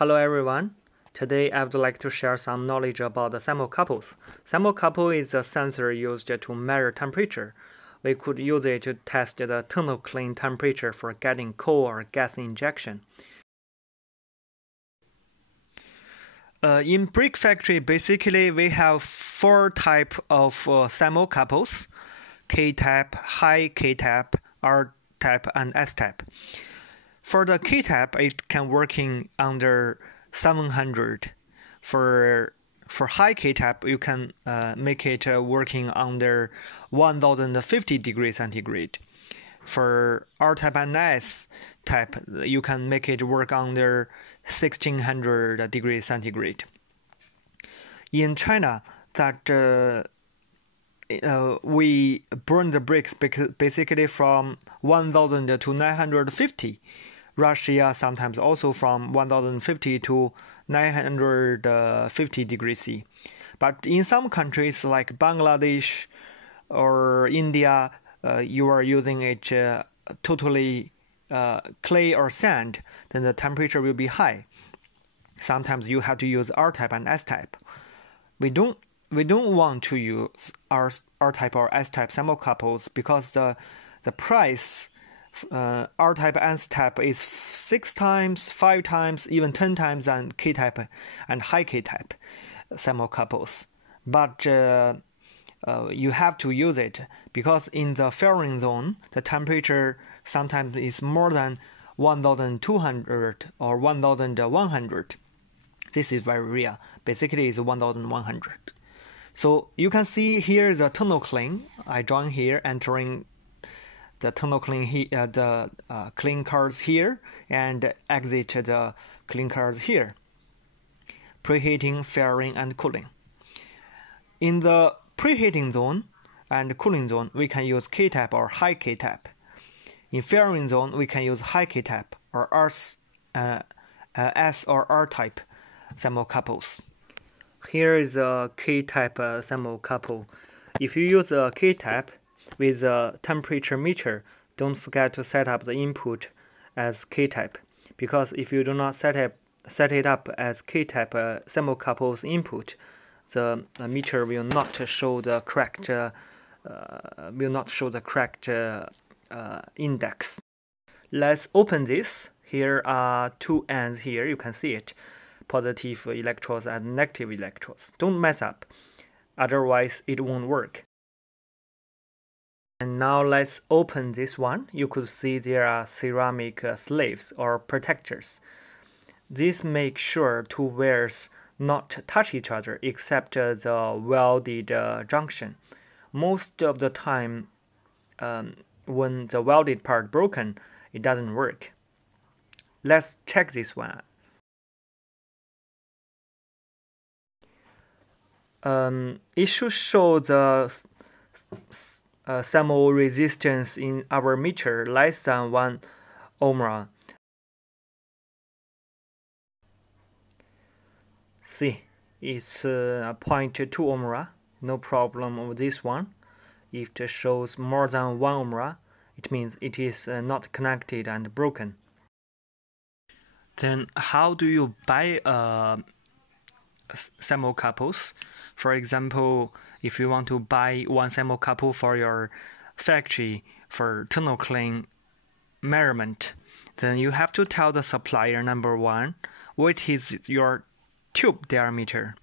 Hello everyone. Today I would like to share some knowledge about the thermocouples. Thermocouple is a sensor used to measure temperature. We could use it to test the thermocline temperature for getting coal or gas injection. In brick factory, basically we have four types of thermocouples: K-type, high K-type, R-type, and S-type. For the K-type, it can working under 700. For high K-type, you can make it working under 1050 degrees centigrade. For R-type and S-type, you can make it work under 1600 degrees centigrade. In China, we burn the bricks basically from 1000 to 950. Russia sometimes also from 1050 to 950 degrees C. But in some countries like Bangladesh or India, you are using it totally clay or sand, then the temperature will be high. Sometimes you have to use R-type and S-type. We don't want to use R-type or S-type thermocouples because the price R-type and S-type is 6 times, 5 times, even 10 times than K-type and high K-type thermocouples. But you have to use it because in the firing zone, the temperature sometimes is more than 1200 or 1100. This is very rare. Basically, it's 1100. So you can see here the thermocline. I join here, entering the thermocline the clean cards here, and exit the clean cards here. Preheating, firing, and cooling. In the preheating zone and cooling zone, we can use K-type or high K-type. In firing zone, we can use high K-type or S or R-type thermocouples. Here is a K-type thermocouple. If you use a K-type with a temperature meter, don't forget to set up the input as K-type, because if you do not set it up as K-type thermocouples input, the meter will not show the correct index. Let's open this. Here are two ends here. You can see it. Positive electrodes and negative electrodes. Don't mess up, otherwise it won't work. And now let's open this one. You could see there are ceramic sleeves or protectors. This makes sure two wires not touch each other except the welded junction. Most of the time, when the welded part broken, it doesn't work. Let's check this one. It should show the thermal resistance in our meter less than 1 ohms. See, it's 0.2 ohms. No problem with this one. If it shows more than 1 ohms, it means it is not connected and broken. Then how do you buy thermocouples? For example, if you want to buy one thermocouple for your factory for thermocline measurement, then you have to tell the supplier, number one, what is your tube diameter.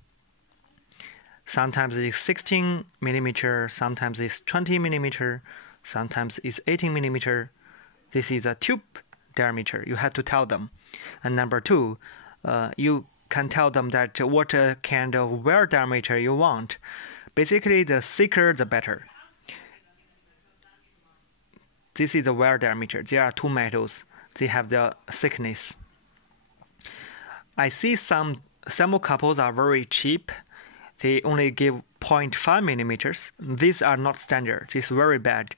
Sometimes it's 16 millimeter, sometimes it's 20 millimeter, sometimes it's 18 millimeter. This is a tube diameter. You have to tell them. And number two, you can tell them that what kind of wire diameter you want. Basically, the thicker the better. This is the wire diameter. There are two metals. They have the thickness. I see some thermocouples are very cheap. They only give 0.5 millimeters. These are not standard. This is very bad.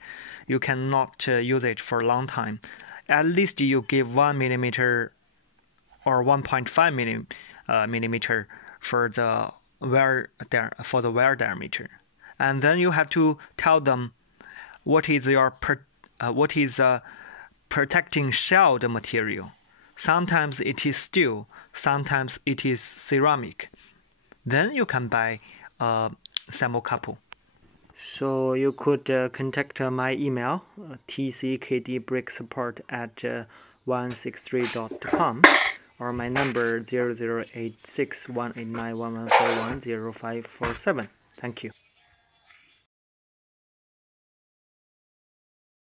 You cannot use it for a long time. At least you give 1 millimeter or 1.5 millimeter for the wire diameter, and then you have to tell them what is your protecting shell material. sometimes it is steel, sometimes it is ceramic. Then you can buy a thermocouple. So you could contact my email, tckdbricksupport@163.com, or my number 0086189114105547. Thank you.